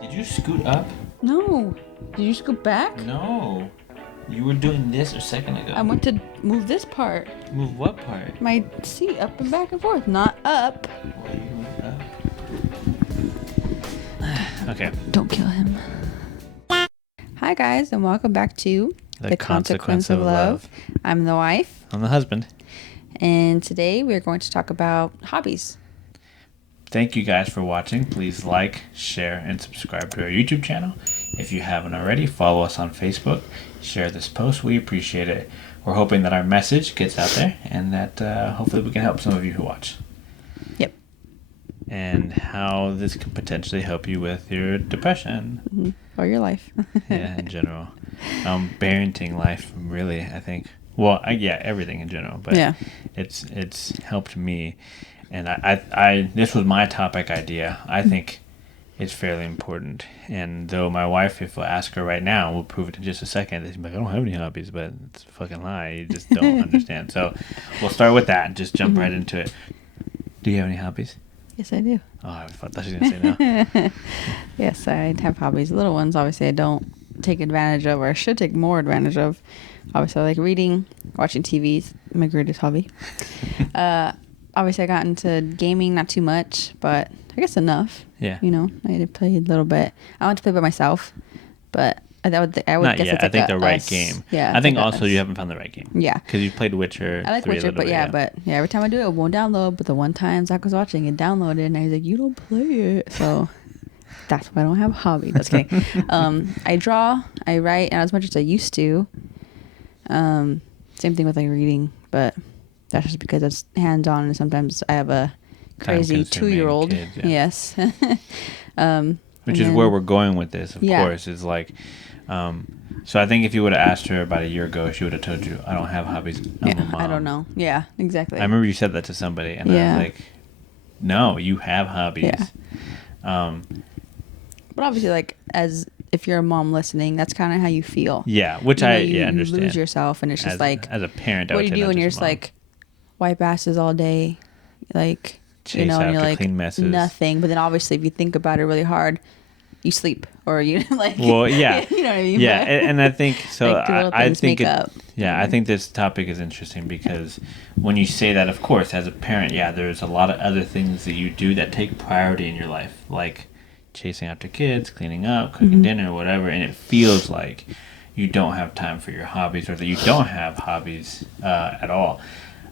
Did you scoot up? No. Did you scoot back? No. You were doing this a second ago. I went to move this part. Move what part? My seat up and back and forth, not up. Why you moved up? Okay. Don't kill him. Hi guys, and welcome back to The Consequence of Love. I'm the wife, I'm the husband. and today we're going to talk about hobbies. Thank you guys for watching. Please like, share, and subscribe to our YouTube channel. If you haven't already, follow us on Facebook. Share this post. We appreciate it. We're hoping that our message gets out there and that hopefully we can help some of you who watch. Yep. And how this can potentially help you with your depression. Mm-hmm. Or your life. Yeah, in general. Parenting life, really, I think. Well, yeah, everything in general. But yeah. It's helped me. And I this was my topic idea. I think it's fairly important. And though my wife, if I ask her right now, we'll prove it in just a second, she's like, I don't have any hobbies, but it's a fucking lie. You just don't understand. So we'll start with that and just jump right into it. Do you have any hobbies? Yes, I do. Oh, I thought she was going to say no. Yes, I have hobbies. Little ones, obviously, I don't take advantage of, or I should take more advantage of. Obviously, I like reading, watching TV, my greatest hobby. Obviously, I got into gaming, not too much, but I guess enough. Yeah. You know, I had to play a little bit. I want to play by myself, but I would not guess yet. it's like I think the right us. game. Yeah. I think also you haven't found the right game. Yeah. Because you played Witcher. I like Witcher, but every time I do it, it won't download. But the one time Zach was watching, it downloaded, and I was like, "You don't play it," so that's why I don't have a hobby. Just kidding. I draw, I write, and as much as I used to. Same thing with like reading, but that's just because it's hands-on, and sometimes I have a crazy 2-year-old. Kids, yeah. Yes. Which is where we're going with this, of course, is like, so I think if you would have asked her about a year ago, she would have told you, I don't have hobbies. I'm a mom. I don't know. Yeah, exactly. I remember you said that to somebody, and I was like, no, you have hobbies. Yeah. But obviously, like, if you're a mom listening, that's kind of how you feel. Yeah, which you understand. You lose yourself, and it's just as a parent, what do you do when you're just like wipe asses all day, like chase and out you're like clean messes, nothing. But then obviously, if you think about it really hard, you sleep or you like. Well, yeah, you know what I mean. Yeah, and I think so. Like I think I think this topic is interesting because when you say that, of course, as a parent, there's a lot of other things that you do that take priority in your life, like chasing after kids, cleaning up, cooking dinner, whatever, and it feels like you don't have time for your hobbies or that you don't have hobbies at all.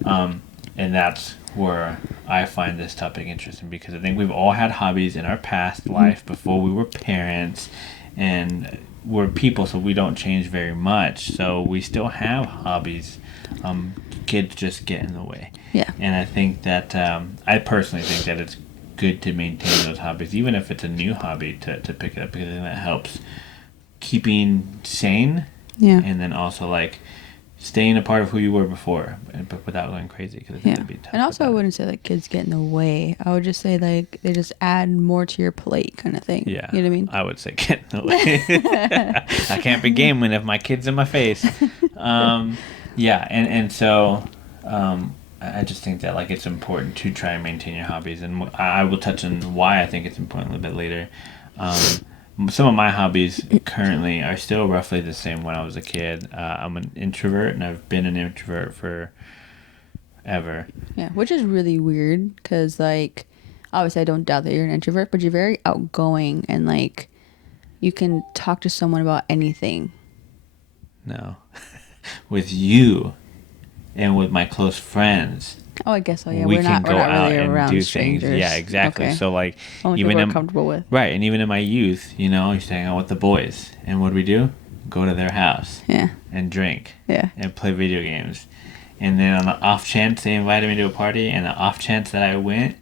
And that's where I find this topic interesting because I think we've all had hobbies in our past life before we were parents, and we're people, so we don't change very much. So we still have hobbies. Kids just get in the way. Yeah. And I think that I personally think that it's good to maintain those hobbies, even if it's a new hobby, to pick it up, because I think that helps keeping sane. Yeah. And then also like staying a part of who you were before, but without going crazy, because I think it'd be tough. And also, I wouldn't say like kids get in the way. I would just say like they just add more to your plate, kind of thing. Yeah. You know what I mean? I would say get in the way. I can't be gaming if my kid's in my face. And so I just think that like it's important to try and maintain your hobbies, and I will touch on why I think it's important a little bit later. Some of my hobbies currently are still roughly the same when I was a kid. I'm an introvert, and I've been an introvert for ever. Yeah, which is really weird because, like, obviously I don't doubt that you're an introvert, but you're very outgoing and, like, you can talk to someone about anything. No. With you and with my close friends. Oh, I guess so. Yeah, we're not really around do strangers. Things. Yeah, exactly. Okay. So like, only even people we're comfortable with. Right, and even in my youth, I used to hang out with the boys, and what do? Go to their house. Yeah. And drink. Yeah. And play video games, and then on the off chance they invited me to a party, and the off chance that I went,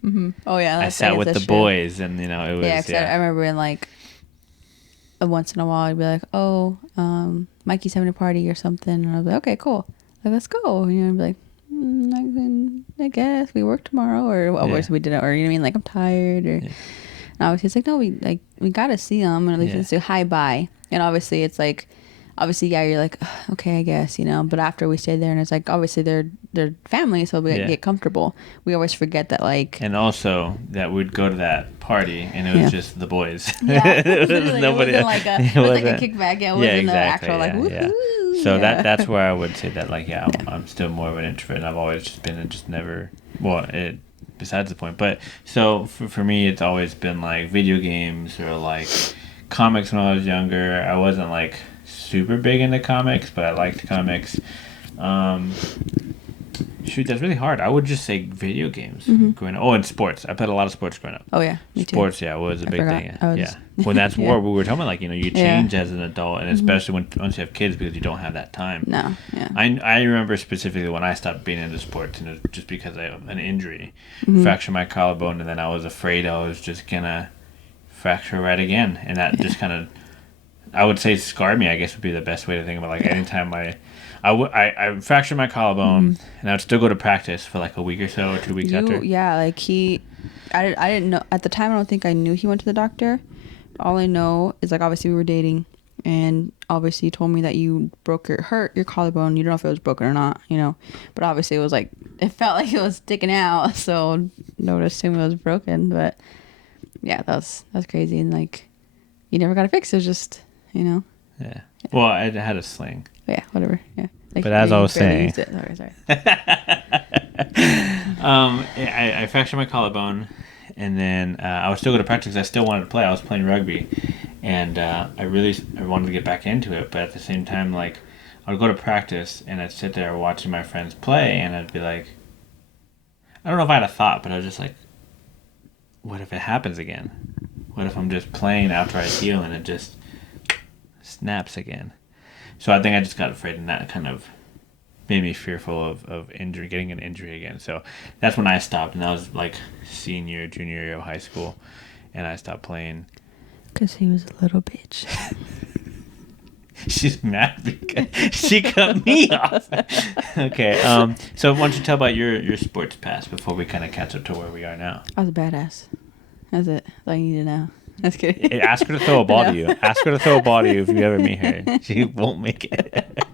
oh yeah, I sat with the boys, and it was I remember in like once in a while I'd be like, oh, Mikey's having a party or something, and I was like, okay, cool, like let's go, and I'd be like. I guess we work tomorrow, or we didn't, or you know what I mean, like I'm tired, or and obviously it's like no, we gotta see them, and at least let's do hi bye, and obviously it's like obviously, yeah, you're like, "Ugh, okay, I guess, but after we stayed there and it's like, obviously they're family, so we Yeah. get comfortable. We always forget that, like, And also that we'd go to that party and it was Yeah. just the boys. yeah, It was literally, nobody. it wasn't like a, it it was like a wasn't- kickback. Yeah, it yeah, wasn't exactly. an actual, like, Yeah, yeah. woohoo. So yeah. that's where I would say that, like, yeah, I'm still more of an introvert. And I've always just been and just never. Well, it besides the point. But so for me, it's always been like video games or like comics when I was younger. I wasn't like super big into comics, but I liked comics. Shoot, that's really hard. I would just say video games growing up. Oh, and sports. I played a lot of sports growing up. Oh, yeah, me too. Sports, yeah, was a I big forgot. thing. I was- Yeah. When that's Yeah. what we were talking about, like, you Yeah. change as an adult, and especially once you have kids because you don't have that time. No, yeah. I remember specifically when I stopped being into sports, and it was just because I had an injury, Mm-hmm. fractured my collarbone, and then I was afraid I was just gonna fracture right again, and that just kind of, I would say, scarred me. I guess would be the best way to think about. Like anytime I fractured my collarbone, and I would still go to practice for like a week or so, or 2 weeks after. Yeah, like I didn't know at the time. I don't think I knew he went to the doctor. All I know is, like, obviously we were dating, and obviously he told me that you hurt your collarbone. You don't know if it was broken or not, but obviously it was like, it felt like it was sticking out, so no one assumed it was broken. But yeah, that's crazy, and like, you never got it fixed. It was just, Yeah. Well, I had a sling. yeah, whatever. Yeah. Like, But as I you was barely saying- used it. Sorry. I fractured my collarbone, and then I was still going to practice 'cause I still wanted to play. I was playing rugby, and I wanted to get back into it. But at the same time, like, I would go to practice, and I'd sit there watching my friends play, and I'd be like, I don't know if I had a thought, but I was just like, what if it happens again? What if I'm just playing after I heal and it just snaps again? So I think I just got afraid, and that kind of made me fearful of getting an injury again. So that's when I stopped, and that was like junior year of high school, and I stopped playing. Because he was a little bitch. She's mad because she cut me off. Okay, so why don't you tell about your sports past before we kind of catch up to where we are now? I was a badass. That's it. That's all you need to know. That's kidding. Hey, ask her to throw a ball to you. Ask her to throw a ball to you if you ever meet her. She won't make it.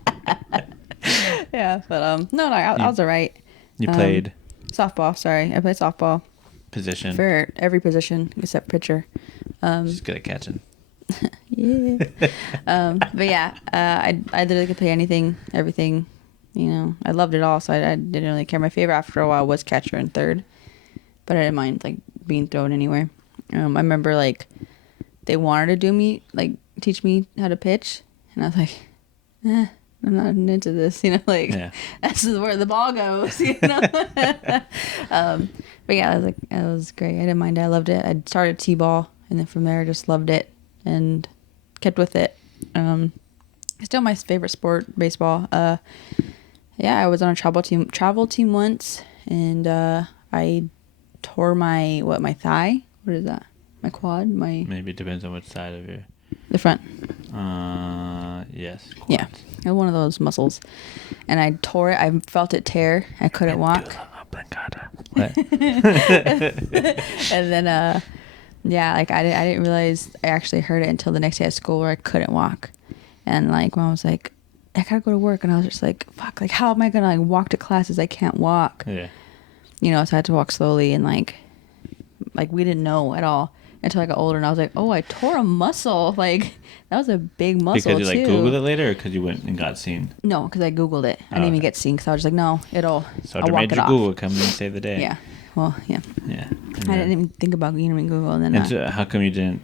Yeah, but no, I was alright. You played Softball. Sorry, I played softball position. for every position except pitcher. She's good at catching. Yeah. But yeah, I literally could play anything, everything. I loved it all, so I didn't really care. My favorite after a while was catcher and third, but I didn't mind like being thrown anywhere. I remember like they wanted to teach me how to pitch, and I was like, I'm not into this, Yeah. this is where the ball goes, but yeah, it was great. I didn't mind it. I loved it. I started t-ball, and then from there I just loved it and kept with it. Still my favorite sport, baseball. Yeah, I was on a travel team once, and I tore my thigh. What is that? My quad? Maybe it depends on which side of your. The front. Yes. Quads. Yeah, I had one of those muscles, and I tore it. I felt it tear. I couldn't walk. What? And then, yeah, like I didn't realize I actually heard it until the next day at school where I couldn't walk, and like Mom was like, I gotta go to work, and I was just like, fuck, like how am I gonna like walk to classes? I can't walk. Yeah. So I had to walk slowly, and like we didn't know at all until I got older, and I was like, oh, I tore a muscle. Like that was a big muscle. Because you like Googled it later, or because you went and got seen? No, because I Googled it. I didn't even get seen because I was just like, no, So I'll after walk Major it off. Google come and save the day. Yeah. Well, yeah. Yeah. I didn't even think about Google, and then And so how come you didn't?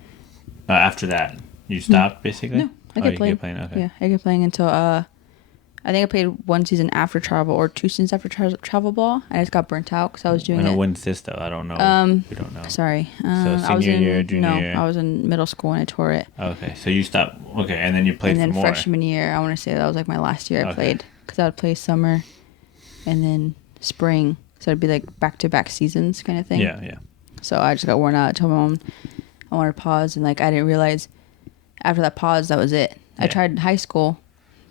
After that, you stopped basically. no, I you kept playing. kept playing. Okay. Yeah, I kept playing until I think I played one season after travel or 2 seasons after travel ball. I just got burnt out because I was doing it. When's this though? I don't know. We don't know. Sorry. So I was senior year, junior year? I was in middle school and I tore it. Okay, so you stopped. Okay, and then you played And then for more. freshman year, I want to say that was like my last year I Okay. played because I would play summer and then spring. So it'd be like back-to-back seasons kind of thing. Yeah, yeah. So I just got worn out. I told my mom I wanted to pause, and like I didn't realize after that pause that was it. I Yeah. tried high school,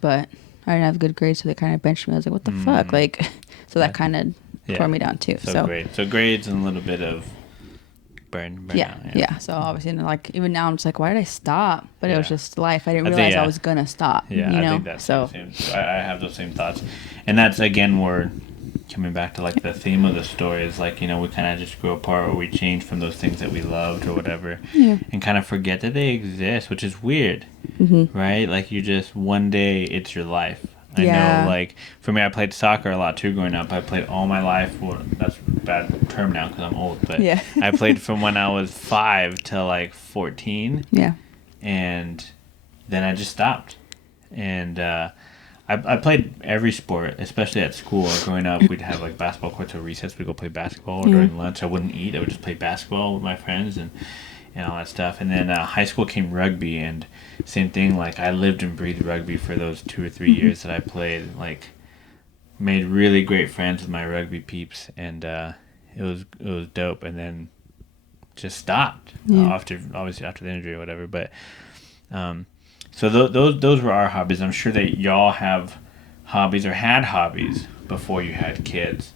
but I didn't have good grades, so they kind of benched me. I was like, what the fuck? Like, so that kind of Yeah. tore me down too. So great. So grades and a little bit of burn Yeah, out. yeah. So obviously, and like even now, I'm just like, why did I stop? But it was Yeah. just life. I didn't I think, realize I yeah. was gonna stop. Yeah, you I know. think that's So the same. So I have those same thoughts, and that's again where coming back to like the theme of the story is like, you know, we kind of just grow apart or we change from those things that we loved or whatever, yeah. and kind of forget that they exist, which is weird, right? Like you just one day it's your life. I Yeah. know, like for me, I played soccer a lot too growing up. I played all my life. Well, that's a bad term now because I'm old, but Yeah. I played from when I was 5 to like 14, Yeah. and then I just stopped. And I played every sport, especially at school. Growing up, we'd have like basketball courts or recess. We'd go play basketball. Or during lunch, I wouldn't eat. I would just play basketball with my friends and all that stuff. And then high school came rugby, and same thing. Like I lived and breathed rugby for those 2 or 3 years that I played. Like made really great friends with my rugby peeps, and it was dope. And then just stopped after the injury or whatever. But so those were our hobbies. I'm sure that y'all have hobbies or had hobbies before you had kids.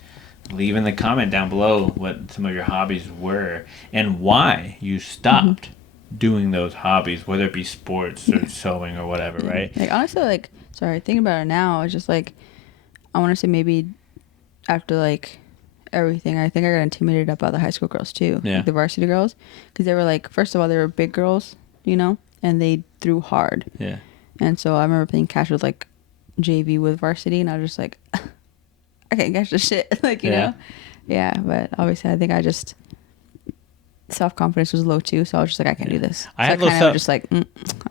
Leave in the comment down below what some of your hobbies were and why you stopped doing those hobbies, whether it be sports or sewing or whatever, right? Like honestly, like sorry, thinking about it now, it's just like I want to say maybe after like everything, I think I got intimidated up by the high school girls too, like the varsity girls, because they were like, first of all, they were big girls, you know, and they threw hard. Yeah. And so I remember playing catch with like JV with varsity, and I was just like, I can't catch this shit, like you know, yeah. But obviously, I think I just self-confidence was low too, so I was just like, I can't do this. I so had I low kind of just like, I'm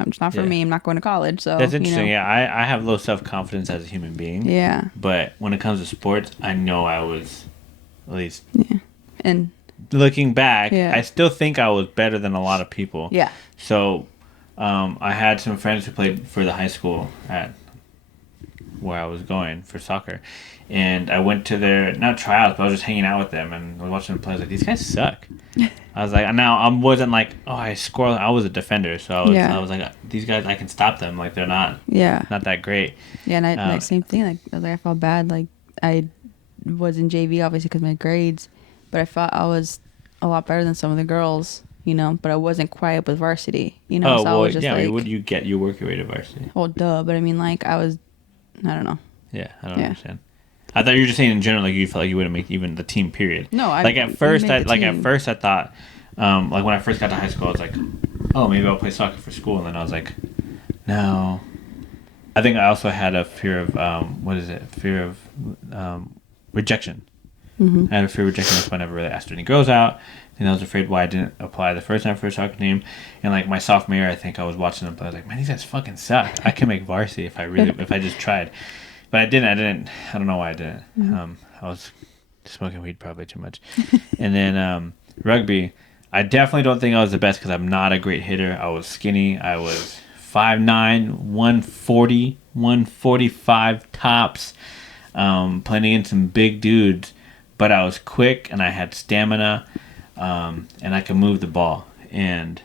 just not for me. I'm not going to college. So that's interesting. You know? Yeah, I have low self-confidence as a human being. Yeah. But when it comes to sports, I know I was, at least and looking back, I still think I was better than a lot of people. Yeah. So I had some friends who played for the high school at where I was going for soccer, and I went to their not tryouts, but I was just hanging out with them and I was watching them play. I was like, these guys suck. I was like, now I wasn't like, oh, I score. I was a defender, so I was like, these guys, I can stop them. Like they're not not that great. Yeah, and I like same thing. Like I was like, I felt bad. Like I was in JV obviously because my grades, but I thought I was a lot better than some of the girls. You know, but I wasn't quite up with varsity. You know, Oh, so I was just yeah. like, Would you work your way to varsity? Well, duh. But I mean, like I was, I don't know. Yeah, I don't understand. I thought you were just saying in general, like you felt like you wouldn't make even the team. Period. No, like at first, I thought, like when I first got to high school, I was like, oh, maybe I'll play soccer for school, and then I was like, no. I think I also had a fear of fear of rejection. I had a fear of rejection. That's why I never really asked any girls out. And I was afraid why I didn't apply the first time for a soccer team. And like my sophomore year, I think I was watching them play. I was like, man, these guys fucking suck. I can make varsity if I just tried. But I didn't. I don't know why I didn't. I was smoking weed probably too much. And then rugby, I definitely don't think I was the best because I'm not a great hitter. I was skinny. I was 5'9", 140, 145 tops, playing against some big dudes. But I was quick and I had stamina. And I could move the ball. And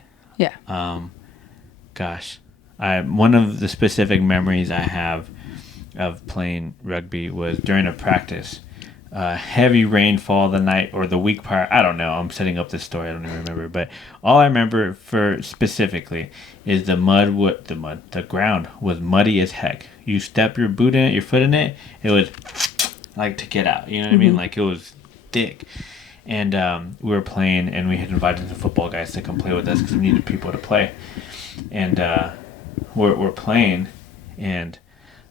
gosh, one of the specific memories I have of playing rugby was during a practice. Heavy rainfall the night or the week prior. I don't know. I'm setting up this story. I don't even remember. But all I remember for specifically is the ground was muddy as heck. You step your foot in it, it was like to get out. You know what I mean? Like it was thick. And we were playing, and we had invited some football guys to come play with us because we needed people to play. And we're playing, and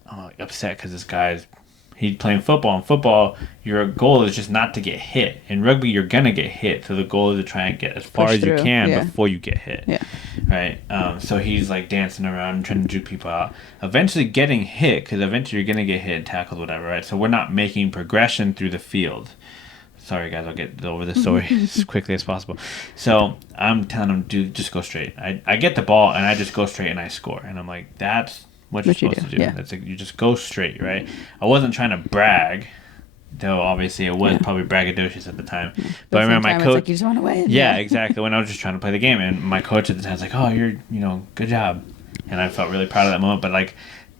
I'm like upset because this guy's he's playing football. In football, your goal is just not to get hit. In rugby, you're gonna get hit, so the goal is to try and get as far as you can before you get hit. Yeah. Right. So he's like dancing around, trying to juke people out. Eventually, getting hit because eventually you're gonna get hit, tackled, whatever. Right. So we're not making progression through the field. Sorry, guys, I'll get over this story as quickly as possible. So I'm telling him, dude, just go straight. I get the ball, and I just go straight, and I score. And I'm like, that's what you're supposed to do. Yeah. That's like, you just go straight, right? I wasn't trying to brag, though obviously it was probably braggadocious at the time. But I remember my coach. Like you just want to win. Yeah, exactly. When I was just trying to play the game, and my coach at the time was like, oh, you're, good job. And I felt really proud of that moment. But like,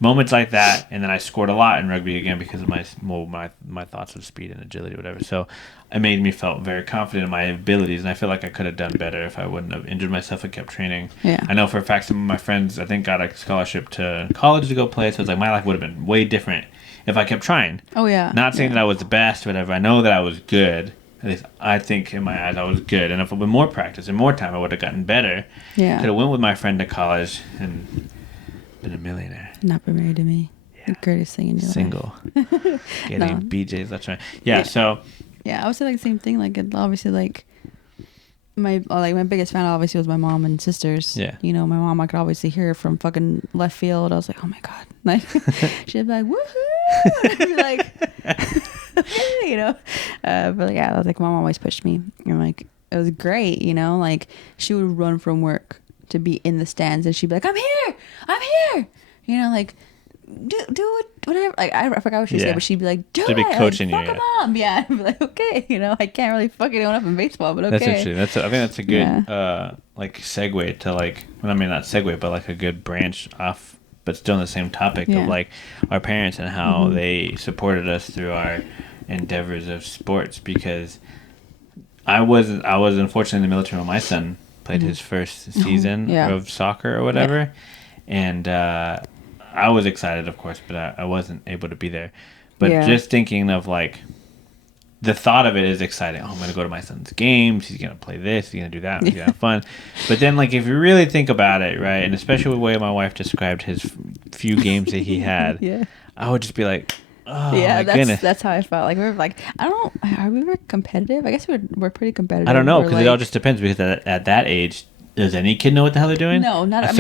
moments like that, and then I scored a lot in rugby again because of my thoughts of speed and agility, whatever. So it made me felt very confident in my abilities, and I feel like I could have done better if I wouldn't have injured myself and kept training. Yeah. I know for a fact some of my friends, I think, got a scholarship to college to go play, so it's like my life would have been way different if I kept trying. Oh yeah. Not saying that I was the best or whatever. I know that I was good. At least I think in my eyes I was good. And if with more practice and more time, I would have gotten better. Yeah. Could have went with my friend to college and been a millionaire. Not been married to me. Yeah. The greatest thing in your Single. life. Getting No. BJ's. That's right. Yeah. So. Yeah, I would say like the same thing. Like it obviously like my biggest fan obviously was my mom and sisters. Yeah. You know, my mom, I could obviously hear her from fucking left field. I was like, oh my god. Like she'd be like, woohoo! And I'd be like, you know. But yeah, I was like, mom always pushed me, and like it was great. You know, like she would run from work to be in the stands, and she'd be like, I'm here. You know, like. Do it, whatever. Like I forgot what she said, but she'd be like, "Do she'd it." Be coaching like, fuck you, mom. Yeah, I'd be like, okay, you know, I can't really fuck anyone up in baseball, but okay. That's interesting. I think that's a good like segue to like. Well, I mean, not segue, but like a good branch off, but still in the same topic of like our parents and how they supported us through our endeavors of sports. Because I was unfortunately in the military when my son played his first season of soccer or whatever, and. I was excited, of course, but I wasn't able to be there. But just thinking of, like, the thought of it is exciting. Oh, I'm going to go to my son's games. He's going to play this. He's going to do that. He's going to have fun. But then, like, if you really think about it, right, and especially the way my wife described his few games that he had, I would just be like, oh, my goodness. That's how I felt. Like, we were like, are we ever competitive? I guess we're pretty competitive. I don't know, because it all just depends, because at that age, does any kid know what the hell they're doing? No, not.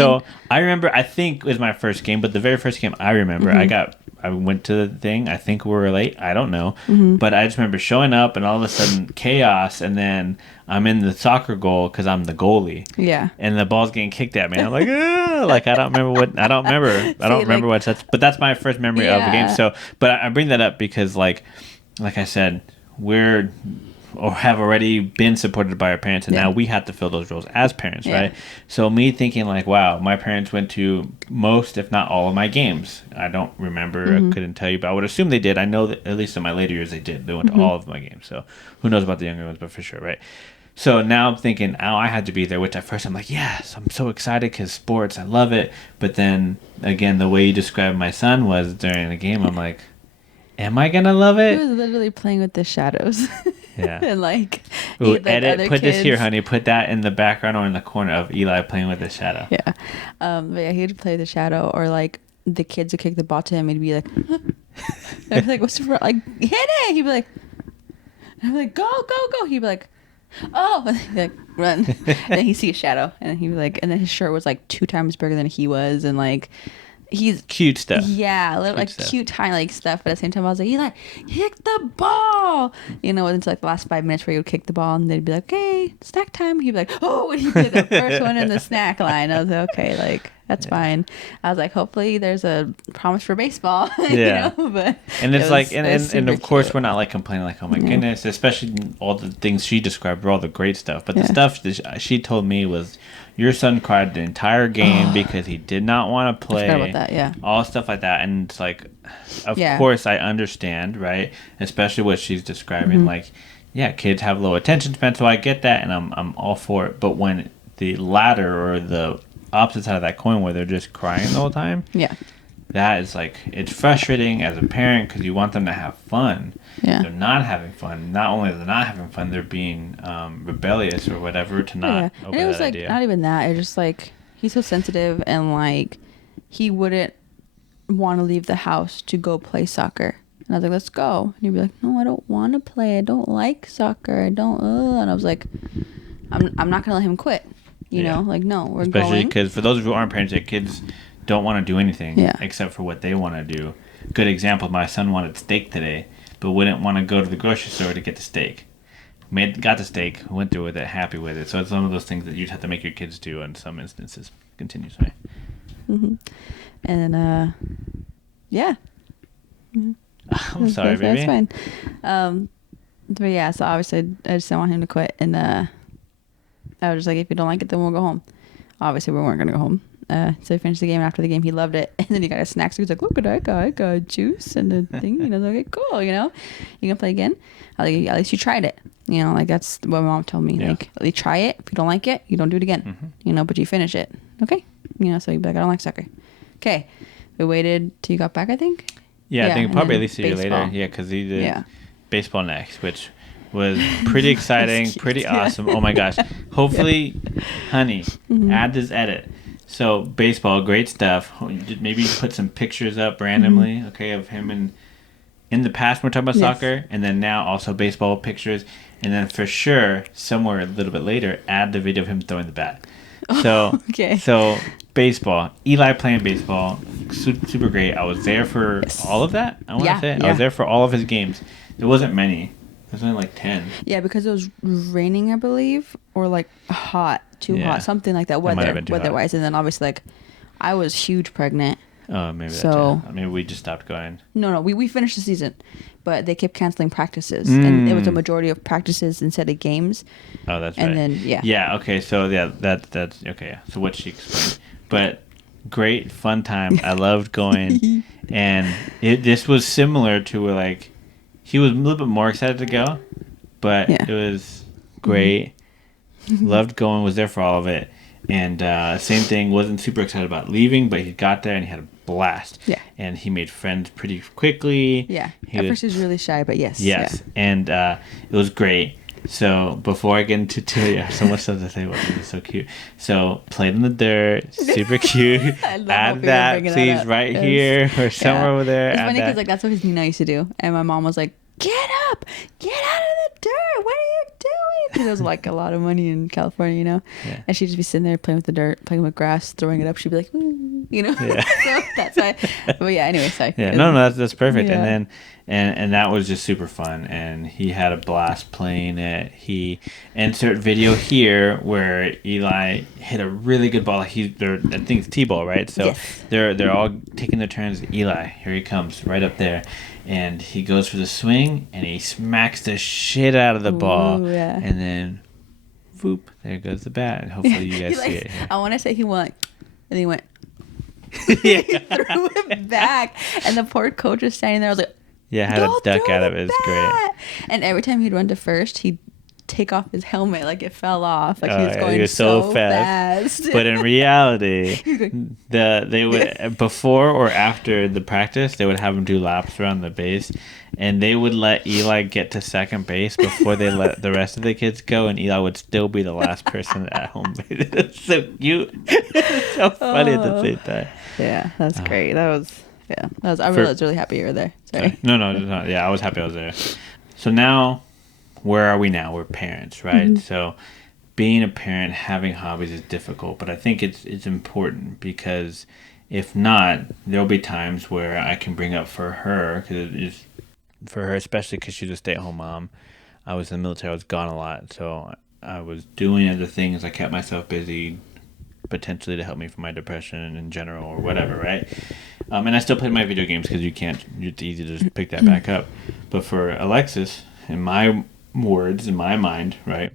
I remember. I think it was my first game, but the very first game I remember, I went to the thing. I think we were late. I don't know, but I just remember showing up and all of a sudden chaos, and then I'm in the soccer goal because I'm the goalie. Yeah. And the ball's getting kicked at me. I'm like, like I don't remember what's that's. But that's my first memory of the game. So, but I bring that up because like I said, we're. Or have already been supported by our parents, and now we have to fill those roles as parents, right? So me thinking like, wow, my parents went to most, if not all, of my games. I don't remember, I couldn't tell you, but I would assume they did. I know that at least in my later years they did. They went to all of my games. So who knows about the younger ones, but for sure, right? So now I'm thinking, oh, I had to be there, which at first I'm like, yes, I'm so excited because sports, I love it. But then again, the way you described my son was during the game, I'm like, am I gonna love it? He was literally playing with the shadows. Yeah. And like, ooh, edit, put this here, honey. Put that in the background or in the corner of Eli playing with the shadow. Yeah. But yeah, he would play the shadow, or like the kids would kick the ball to him. He'd be like, I'd be like, what's the like, hit it? He'd be like, and I'd be like, go, go, go. He'd be like, oh, and he'd be like, run. And then he'd see a shadow, and he'd be like, and then his shirt was like 2 times bigger than he was, and like, he's cute stuff. Yeah, cute tiny like stuff. But at the same time, I was like, Eli, kick the ball. You know, until like the last 5 minutes where he would kick the ball, and they'd be like, okay, snack time. He'd be like, oh, and he'd be the first one in the snack line. I was like, okay, like that's fine. I was like, hopefully there's a promise for baseball. Yeah. You know? But and it's like, and of course cute. we're not like complaining like, oh my goodness, especially all the things she described were all the great stuff. But the stuff that she told me was, your son cried the entire game because he did not want to play. I forgot about that, yeah. All stuff like that. And it's like, of course I understand, right? Especially what she's describing. Like, yeah, kids have low attention span, so I get that, and I'm all for it. But when the latter or the opposite side of that coin where they're just crying the whole time, that is like, it's frustrating as a parent because you want them to have fun. Yeah. They're not having fun. Not only are they not having fun, they're being rebellious or whatever to not obey and it was that like idea. not even that. It was just like he's so sensitive, and like he wouldn't want to leave the house to go play soccer. And I was like, let's go. And he'd be like, no, I don't want to play. I don't like soccer. I don't. And I was like, I'm not gonna let him quit. You know, like no, we're especially going. because for those of you who aren't parents, that kids don't want to do anything except for what they want to do. Good example: my son wanted steak today, but wouldn't want to go to the grocery store to get the steak. Got the steak, went through with it, happy with it. So it's one of those things that you'd have to make your kids do in some instances. Continue, sorry. And yeah. I'm sorry, baby. That's fine. But yeah, so obviously I just didn't want him to quit, and I was just like, if you don't like it, then we'll go home. Obviously we weren't gonna go home, So he finished the game. After the game, he loved it. And then he got his snacks. He's like, look at that guy. I got juice and a thing. You know, like, okay, cool. You know, you gonna play again? I was like, at least you tried it. You know, like that's what my mom told me. Yeah. Like, at least try it. If you don't like it, you don't do it again. You know, but you finish it. Okay. You know, so you'd be like, I don't like soccer. Okay. We waited till you got back, I think. Yeah, I think probably and at least a then year later. baseball. Yeah, because he did Yeah. baseball next, which was pretty exciting, cute. pretty Yeah. awesome. Oh my gosh. Hopefully, honey, add this edit. So, baseball, great stuff. Maybe put some pictures up randomly, okay, of him in the past when we're talking about Yes. soccer, and then now also baseball pictures. And then for sure, somewhere a little bit later, add the video of him throwing the bat. So, Okay. so baseball, Eli playing baseball, super great. I was there for all of that. I want to Yeah, say I yeah. was there for all of his games. There wasn't many. There was only like 10. Yeah, because it was raining, I believe, or like hot, too Yeah. hot, something like that. might have Weather, been too hot. weather-wise, and then obviously like I was huge pregnant. Oh, maybe So- that's it. Maybe we just stopped going. No, we finished the season, but they kept canceling practices, and it was a majority of practices instead of games. Oh, that's And right. then, yeah. Yeah. Okay. So yeah, that's okay. Yeah. So what she explained, but great fun time. I loved going, and this was similar to where like he was a little bit more excited to go, but Yeah. it was great. Loved going. Was there for all of it, and same thing. Wasn't super excited about leaving, but he got there and he had a blast. Yeah. And he made friends pretty quickly. Yeah. He At was- first, he was really shy, but yes. Yes, and it was great. So before I get into yeah, so much stuff to say about it. It's so cute. So played in the dirt, super cute. I love how Add you're that, bringing that please, up. right Yes. here or somewhere Yeah. over there. It's Add funny that. because like that's what his Nina used to do, and my mom was like, "Get up, get out of the dirt! What are you doing?" Because there was like a lot of money in California, you know. Yeah. And she'd just be sitting there playing with the dirt, playing with grass, throwing it up. She'd be like, "Ooh," you know. Yeah. So that's why. But yeah, anyway, sorry. Yeah, no, that's perfect. Yeah. And then and that was just super fun, and he had a blast playing it. He insert video here where Eli hit a really good ball. I think it's T-ball, right? So Yes. they're all taking their turns. Eli, here he comes, right up there, and he goes for the swing, and he smacks the shit out of the ball, Ooh, yeah. and then, whoop, there goes the bat. And hopefully you guys He, see like, it. I want to say he went, and he went. Yeah. He threw it back, and the poor coach was standing there. I was like, Yeah, had a "Don't duck throw out of the it. It was great. bat." And every time he'd run to first, he'd take off his helmet like it fell off. Like he Oh, was yeah, going he was so fast. But in reality, they would before or after the practice, they would have him do laps around the base, and they would let Eli get to second base before they let the rest of the kids go, and Eli would still be the last person at home base. It's so cute. It's so funny at the same time. Yeah, that's great. That was I For- was really happy you were there. Sorry. No. Yeah, I was happy I was there. So now, where are we now? We're parents, right? Mm-hmm. So being a parent, having hobbies is difficult, but I think it's important because if not, there'll be times where I can bring up for her, because for her, especially because she's a stay-at-home mom. I was in the military. I was gone a lot, so I was doing other things. I kept myself busy, potentially to help me for my depression in general or whatever, right? And I still played my video games because it's easy to just pick that back up. But for Alexis, in my words, in my mind, right,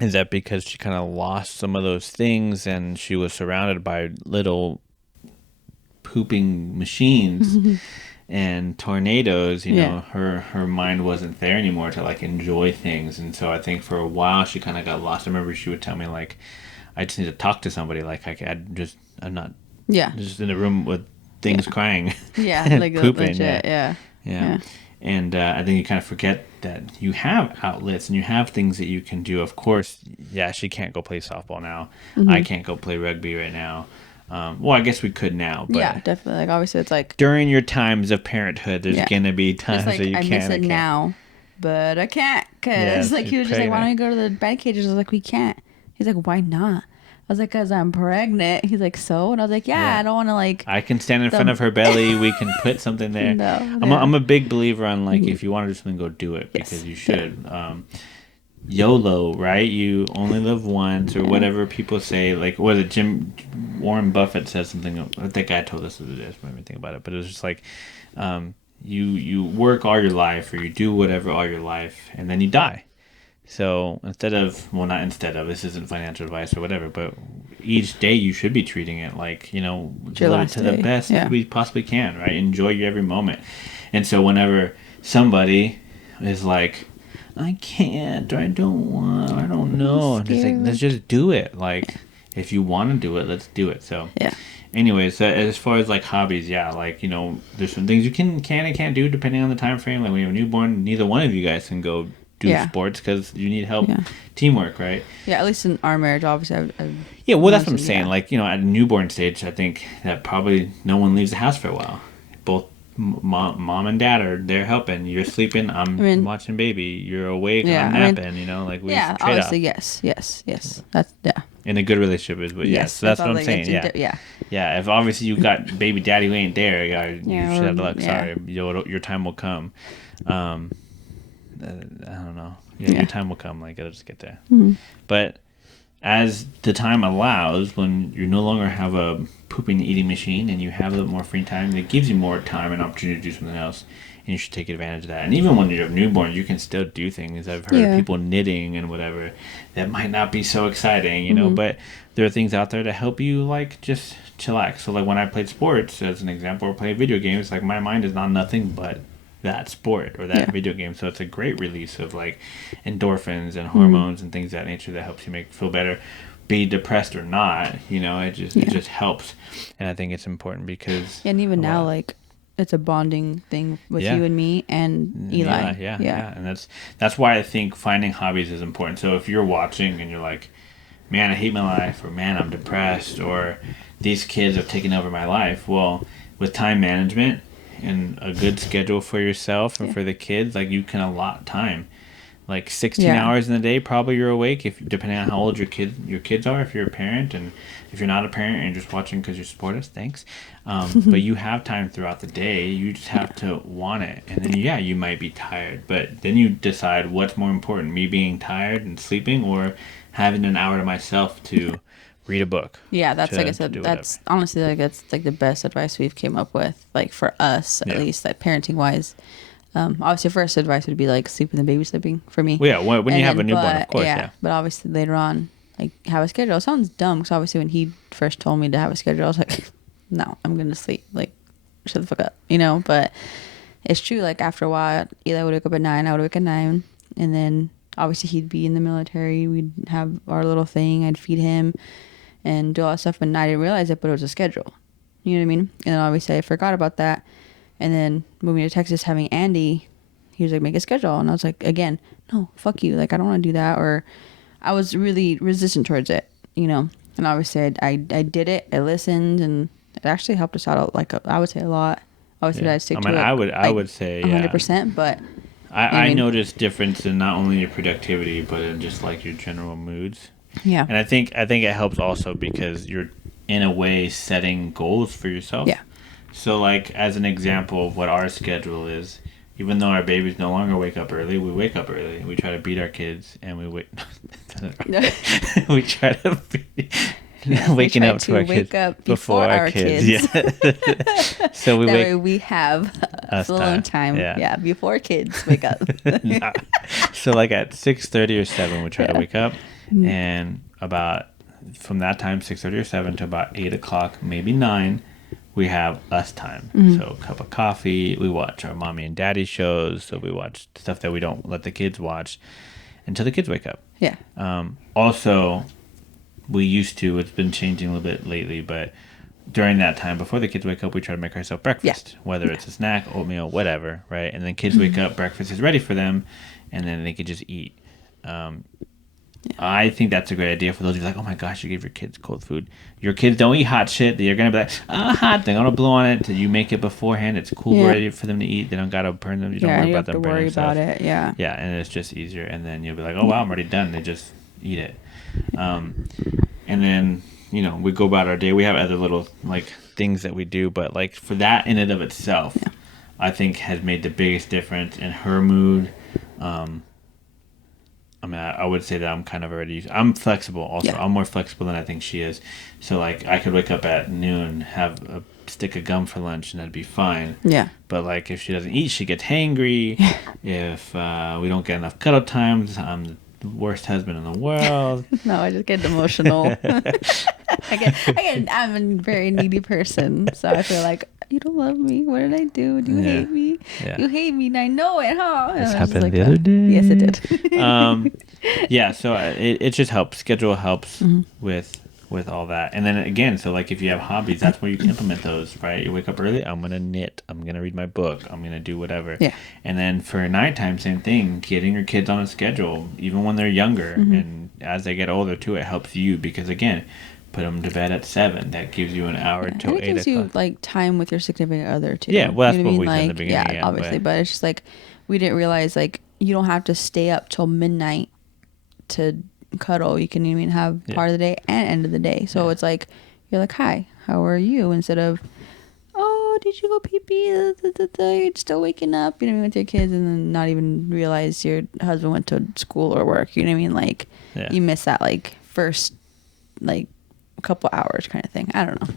is that because she kind of lost some of those things and she was surrounded by little pooping machines and tornadoes, you know, her mind wasn't there anymore to like enjoy things. And so I think for a while she kind of got lost. I remember she would tell me like, I just need to talk to somebody. Like I'm not just in a room with things crying. Yeah, like pooping. legit, Yeah. yeah. And I think you kind of forget that you have outlets and you have things that you can do. Of course, yeah, she can't go play softball now. I can't go play rugby right now. Well, I guess we could now. But Yeah, definitely. Like obviously, it's like during your times of parenthood, there's gonna be times it's like that you I can. miss and it can't. now, but I can't because Yeah, like she's he was just like, "Why don't you pregnant. go to the bat cages?" I was like, "We can't." He's like, "Why not?" I was like, "Cause I'm pregnant." He's like, "So?" And I was like, "Yeah, Yeah. I don't want to like." I can stand in front of her belly. We can put something there. No, I'm a big believer on like if you want to do something, go do it because you should. YOLO, right? You only live once, or whatever people say. Like, what is it? Warren Buffett says something. That guy told us what it is. Made me think about it. But it was just like, you work all your life, or you do whatever all your life, and then you die. So not instead of, this isn't financial advice or whatever, but each day you should be treating it like, Your live it last to the day. best Yeah. we possibly can, right? Enjoy your every moment. And so whenever somebody is like, I can't, or I don't want, I don't know, I'm just like, let's just do it. Like, if you want to do it, let's do it. So, Yeah. anyways, as far as like hobbies, yeah, like, there's some things you can and can't do depending on the time frame. Like when you have a newborn, neither one of you guys can go do Yeah. sports because you need help, Yeah. teamwork, right? Yeah, at least in our marriage, obviously, Yeah, well, that's what I'm mostly, saying. yeah. Like, at a newborn stage, I think that probably no one leaves the house for a while. Both mom and dad are there helping. You're sleeping, I'm watching baby. You're awake, Yeah, I'm I mean, napping. Like we yeah, trade off. obviously, yes. That's yeah. In a good relationship is, but Yes, so that's what all, I'm like, saying. Yeah. yeah. Yeah, if obviously you got baby daddy who ain't there, you should have luck. Yeah. Sorry, your time will come. I don't know. Yeah, Yeah. your time will come. Like, it'll just get there. Mhm. But as the time allows, when you no longer have a pooping and eating machine and you have a little more free time, it gives you more time and opportunity to do something else. And you should take advantage of that. And even when you're a newborn, you can still do things. I've heard of people knitting and whatever that might not be so exciting, but there are things out there to help you, like, just chillax. So, like, when I played sports, as an example, or played video games, like, my mind is not nothing but that sport or that video game. So it's a great release of, like, endorphins and hormones and things of that nature that helps you feel better. Be depressed or not, it just helps. And I think it's important because... And even now, like, it's a bonding thing with you and me and Eli. Yeah. And that's why I think finding hobbies is important. So if you're watching and you're like, man, I hate my life, or man, I'm depressed, or these kids have taken over my life. Well, with time management and a good schedule for yourself and for the kids, like, you can allot time. Like 16 hours in the day, probably you're awake, if depending on how old your kids are, if you're a parent. And if you're not a parent and you're just watching because you support us, thanks. But you have time throughout the day. You just have to want it. And then, you might be tired. But then you decide what's more important, me being tired and sleeping, or having an hour to myself to read a book. Yeah, that's, like I said, that's honestly, like, that's like the best advice we've came up with, like, for us, at least, like, parenting wise. Obviously, first advice would be, like, sleeping and baby sleeping for me. Well, yeah, when you have a newborn, of course, yeah. But obviously later on, like, have a schedule. It sounds dumb because obviously when he first told me to have a schedule, I was like, no, I'm going to sleep. Like, shut the fuck up, But it's true. Like, after a while, Eli would wake up at 9, I would wake at 9. And then obviously he'd be in the military. We'd have our little thing. I'd feed him and do all that stuff. And I didn't realize it, but it was a schedule. You know what I mean? And then obviously I forgot about that. And then moving to Texas, having Andy, he was like, make a schedule. And I was like, again, no, fuck you. Like, I don't want to do that. Or I was really resistant towards it, And obviously I did it. I listened, and it actually helped us out, like, I would say a lot. Obviously, I'd stick to it. I would say 100%, but I noticed difference in not only your productivity, but in just, like, your general moods. Yeah. And I think it helps also because you're, in a way, setting goals for yourself. Yeah. So, like, as an example of what our schedule is, even though our babies no longer wake up early, we wake up early. We try to beat our kids, and we wait. We try to be waking up to our kids up before our kids. Yeah. So we that wake. way we have alone time. Yeah, before kids wake up. Nah. So, like, at 6:30 or 7, we try to wake up, and about from that time, 6:30 or 7 to about 8 o'clock, maybe 9. We have us time. So a cup of coffee. We watch our mommy and daddy shows. So we watch stuff that we don't let the kids watch until the kids wake up. Yeah. Also, we used to, it's been changing a little bit lately, but during that time, before the kids wake up, we try to make ourselves breakfast, whether it's a snack, oatmeal, whatever, right? And then kids wake up, breakfast is ready for them, and then they can just eat. I think that's a great idea for those who are like, oh my gosh, you gave your kids cold food. Your kids don't eat hot shit. They're going to be like, hot. They're going to blow on it. You make it beforehand. It's cool, ready for them to eat. They don't got to burn them. You don't worry about them burning stuff. Yeah. Yeah, and it's just easier. And then you'll be like, oh, wow, I'm already done. They just eat it. And then, we go about our day. We have other little, like, things that we do. But, like, for that in and of itself, I think has made the biggest difference in her mood. I mean, I would say that I'm kind of already... I'm flexible also. Yeah. I'm more flexible than I think she is. So, like, I could wake up at noon, have a stick of gum for lunch, and that'd be fine. Yeah. But, like, if she doesn't eat, she gets hangry. If we don't get enough cuddle times, I'm the worst husband in the world. No, I just get emotional. I'm a very needy person, so I feel like you don't love me. What did I do? Do you hate me? Yeah. You hate me, and I know it, huh? This And I was just happened like, the other day. Yes, it did. Yeah, so it just helps. Schedule helps Mm-hmm. with all that. And then again, so like if you have hobbies, that's where you can implement those, right? You wake up early, I'm going to knit, I'm going to read my book, I'm going to do whatever. Yeah. And then for nighttime, same thing, getting your kids on a schedule, even when they're younger. Mm-hmm. And as they get older too, it helps you because again, put them to bed at 7. That gives you an hour till and it 8 gives o'clock. you like time with your significant other too. Yeah, well, that's You know what I mean? we said in the Like, beginning, yeah, obviously, but it's just like we didn't realize like you don't have to stay up till midnight to cuddle. You can even have part of the day and end of the day. So it's like you're like, hi, how are you? Instead of, oh, did you go pee pee? You're still waking up. You know what I mean, with your kids, and then not even realize your husband went to school or work. You know what I mean? Like you miss that like first like couple hours kind of thing. I don't know.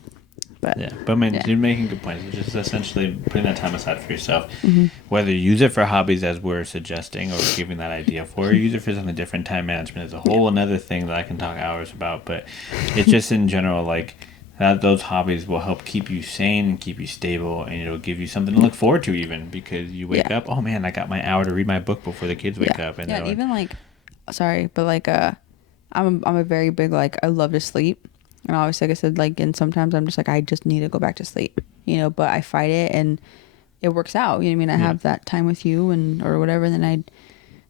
But But I mean, you're making good points. It's just essentially putting that time aside for yourself. Mm-hmm. Whether you use it for hobbies, as we're suggesting, or giving that idea for, or use it for something different. Time management is a whole another thing that I can talk hours about. But it's just in general, like those hobbies will help keep you sane and keep you stable, and it'll give you something to look forward to, even because you wake up. Oh man, I got my hour to read my book before the kids wake up. And even like, sorry, but like I'm a very big like I love to sleep. And obviously, like I said, like, and sometimes I'm just like, I just need to go back to sleep, you know, but I fight it and it works out. You know what I mean? I have that time with you or whatever. And then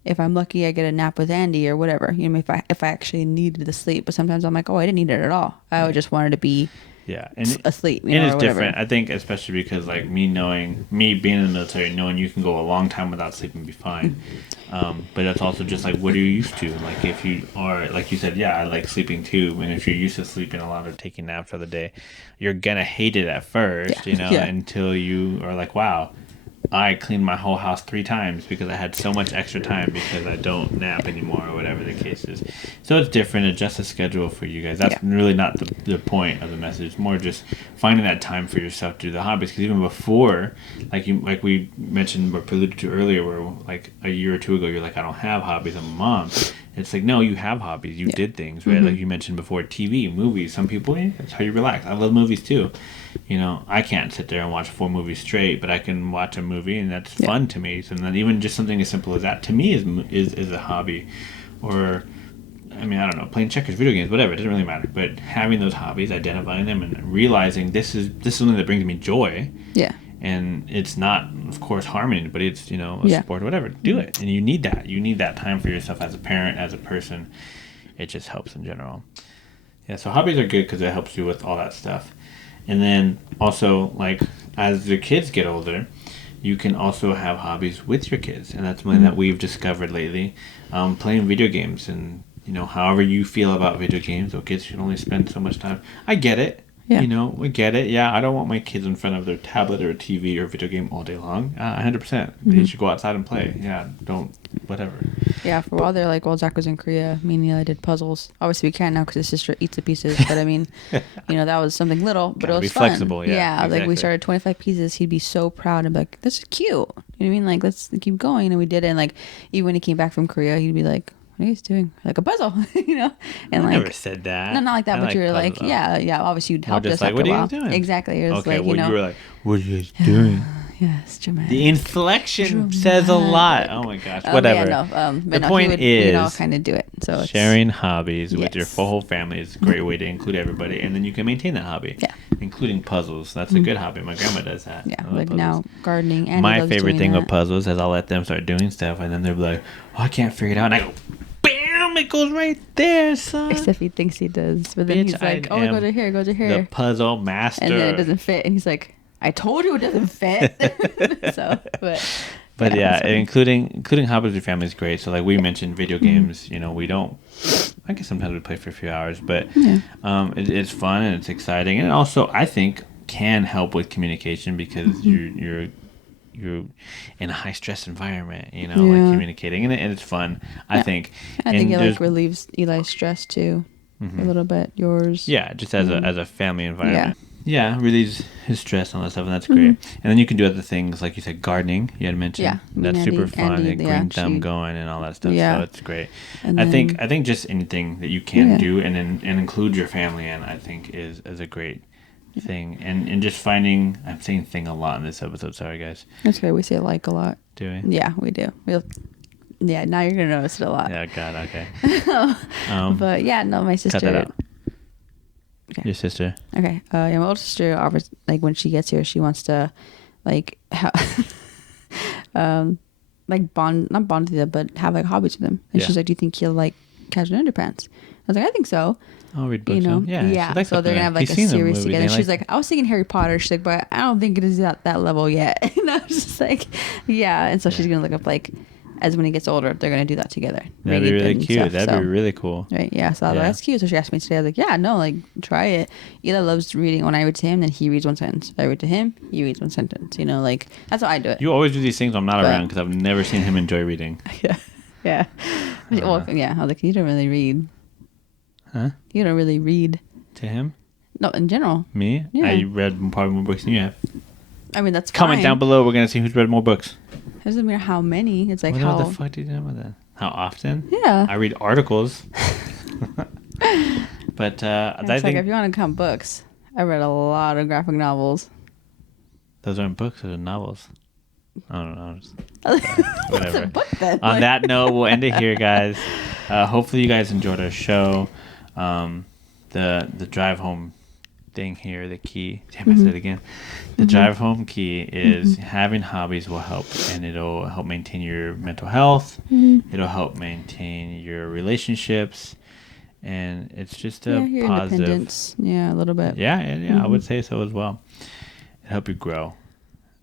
if I'm lucky, I get a nap with Andy or whatever, you know, if I actually needed the sleep, but sometimes I'm like, oh, I didn't need it at all. I just wanted to be asleep. You know, it's different. I think especially because like me being in the military, knowing you can go a long time without sleep and be fine. But that's also just like, what are you used to? Like if you are, like you said, I like sleeping too. And if you're used to sleeping a lot or taking naps for the day, you're going to hate it at first, you know, until you are like, wow, I cleaned my whole house 3 times because I had so much extra time because I don't nap anymore or whatever the case is. So it's different. Adjust the schedule for you guys. That's really not the point of the message. It's more just finding that time for yourself to do the hobbies. Because even before, like we mentioned or alluded to earlier, where like a year or 2 ago, you're like, I don't have hobbies. I'm a mom. It's like, no, you have hobbies. You did things, right? Like you mentioned before, TV, movies. Some people, that's how you relax. I love movies too. You know, I can't sit there and watch 4 movies straight, but I can watch a movie and that's fun to me. So then even just something as simple as that to me is a hobby. Or, I mean, I don't know, playing checkers, video games, whatever. It doesn't really matter. But having those hobbies, identifying them, and realizing this is something that brings me joy. Yeah. And it's not, of course, harming anybody. It's, you know, a sport or whatever. Do it. And you need that. You need that time for yourself as a parent, as a person. It just helps in general. Yeah, so hobbies are good because it helps you with all that stuff. And then also, like, as your kids get older, you can also have hobbies with your kids. And that's something that we've discovered lately. Playing video games and, you know, however you feel about video games. So kids should only spend so much time. I get it. Yeah. You know, we get it. Yeah, I don't want my kids in front of their tablet or a TV or video game all day long. 100%. They should go outside and play. Yeah, don't, whatever. Yeah, for a while they're like, well, Zach was in Korea. Me and Neil did puzzles. Obviously, we can't now because his sister eats the pieces. But I mean, you know, that was something little, but it was be fun. Flexible, yeah. Exactly. Like we started 25 pieces. He'd be so proud and be like, this is cute. You know what I mean? Like, let's keep going. And we did it. And like, even when he came back from Korea, he'd be like, what are you guys doing? Like a puzzle, you know? And I like, never said that. No, not like that, but you were like, yeah, obviously you'd help us like, after what a are while. you guys doing? Exactly. It was okay, like, well, you know. You were like, what are you guys doing? Yes, dramatic. The inflection says a lot. Oh my gosh, whatever. But the point is, we'd all kind of do it. So it's, sharing hobbies with your whole family is a great way to include everybody, and then you can maintain that hobby. Yeah, including puzzles. That's a good hobby. My grandma does that. Yeah, like now gardening. And my favorite thing with puzzles is I'll let them start doing stuff, and then they'll be like, "Oh, I can't figure it out," and I go, "Bam! It goes right there, son." Except he thinks he does, but then he's like, "Oh, it goes right here, it goes right here." The puzzle master. And then it doesn't fit, and he's like, I told you it doesn't fit. So, but yeah, including hobbies with your family is great. So like we mentioned video games, you know, we don't, I guess sometimes we play for a few hours, but it's fun and it's exciting. And also I think can help with communication because you're in a high stress environment, you know, like communicating and it's fun, I think. I think it like relieves Eli's stress too. A little bit. Yours. Yeah, just as a family environment. Yeah, relieves his stress and all that stuff, and that's great. And then you can do other things, like you said, gardening. You had mentioned. Yeah, me and That's super Andy- fun. Andy, Get yeah, green thumb she- going and all that stuff. Yeah. So it's great. And I think then- just anything that you can Yeah. do and include your family in, I think is a great thing. And just finding, I'm saying thing a lot in this episode. Sorry guys. That's okay. We say like a lot. Do we? Yeah, we do. Yeah, now you're gonna notice it a lot. Yeah. God. Okay. But yeah, no, my sister. Cut that out. Okay. Your sister. Okay. Yeah, my older sister offers, like, when she gets here, she wants to, like, like not bond with them, but have like hobbies with them. And Yeah. she's like, "Do you think he'll like casual underpants?" I was like, "I think so." I'll read books. You know, with him. Yeah. she likes So up they're there. gonna have like He's a seen the series movies. together. They And she's like- like, "I was thinking Harry Potter." She's like, "But I don't think it is at that level yet." And I was just like, "Yeah." And so she's gonna look up, like, as when he gets older, they're gonna do that together. That'd be Read really and cute. stuff, That'd so. be really cool. Right, yeah. So I was like, Yeah. that's cute. So she asked me today. I was like, yeah, no, like, try it. Eli loves reading. When I read to him, then he reads one sentence. If I read to him, he reads one sentence. You know, like, that's how I do it. You always do these things when I'm not But- around because I've never seen him enjoy reading. Yeah. Yeah. Well, yeah. I was like, you don't really read. Huh? You don't really read. To him? No, in general. Me? Yeah. I read probably more books than you have. I mean, that's Comment fine. down below. We're going to see who's read more books. It doesn't matter how many. It's like What how. the fuck do you know about that? How often? Yeah. I read articles. But I It's like, think if you want to count books, I read a lot of graphic novels. those aren't books, those are novels. I don't know. What's Whatever. a book then? On Like- that note, we'll end it here, guys. Hopefully you guys enjoyed our show. The drive home thing here, the key. Damn, I said it again. The drive home key is having hobbies will help, and it'll help maintain your mental health. It'll help maintain your relationships, and it's just a your positive. independence. Yeah, a little bit. Yeah, and I would say so as well. It help you grow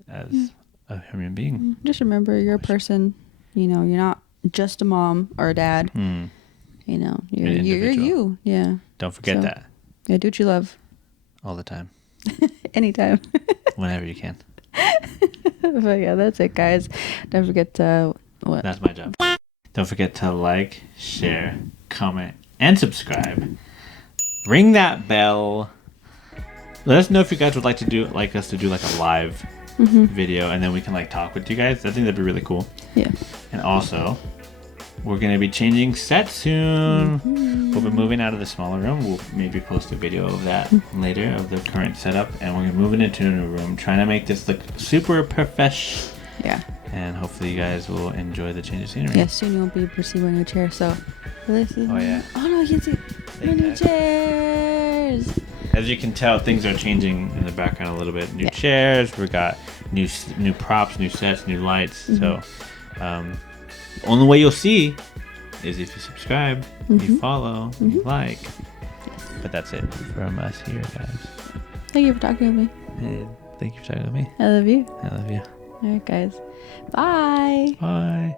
as a human being. Just remember, you're a person. You know, you're not just a mom or a dad. Hmm. You know, You're you're an you're individual. you. Yeah. Don't forget So- that Yeah, do what you love. all the time, Anytime. whenever you can. But yeah, that's it, guys. Don't forget to what? That's my job. Don't forget to like, share, comment, and subscribe. Ring that bell. Let us know if you guys would like us to do like a live video, and then we can like talk with you guys. I think that'd be really cool. Yeah. And also, we're gonna be changing sets soon. We'll be moving out of the smaller room. We'll maybe post a video of that later of the current setup, and we're moving into a new room, trying to make this look super profesh. Yeah. And hopefully you guys will enjoy the change of scenery. Yeah, soon you won't be able to see my new chair, so. Oh, yeah. Oh no, you can see my new guys. chairs. As you can tell, things are changing in the background a little bit. New Yeah. chairs, we got new props, new sets, new lights. So, the only way you'll see is if you subscribe, you follow, you like. But that's it from us here, guys. Thank you for talking with me. Hey, thank you for talking to me. I love you. I love you. All right, guys. Bye. Bye.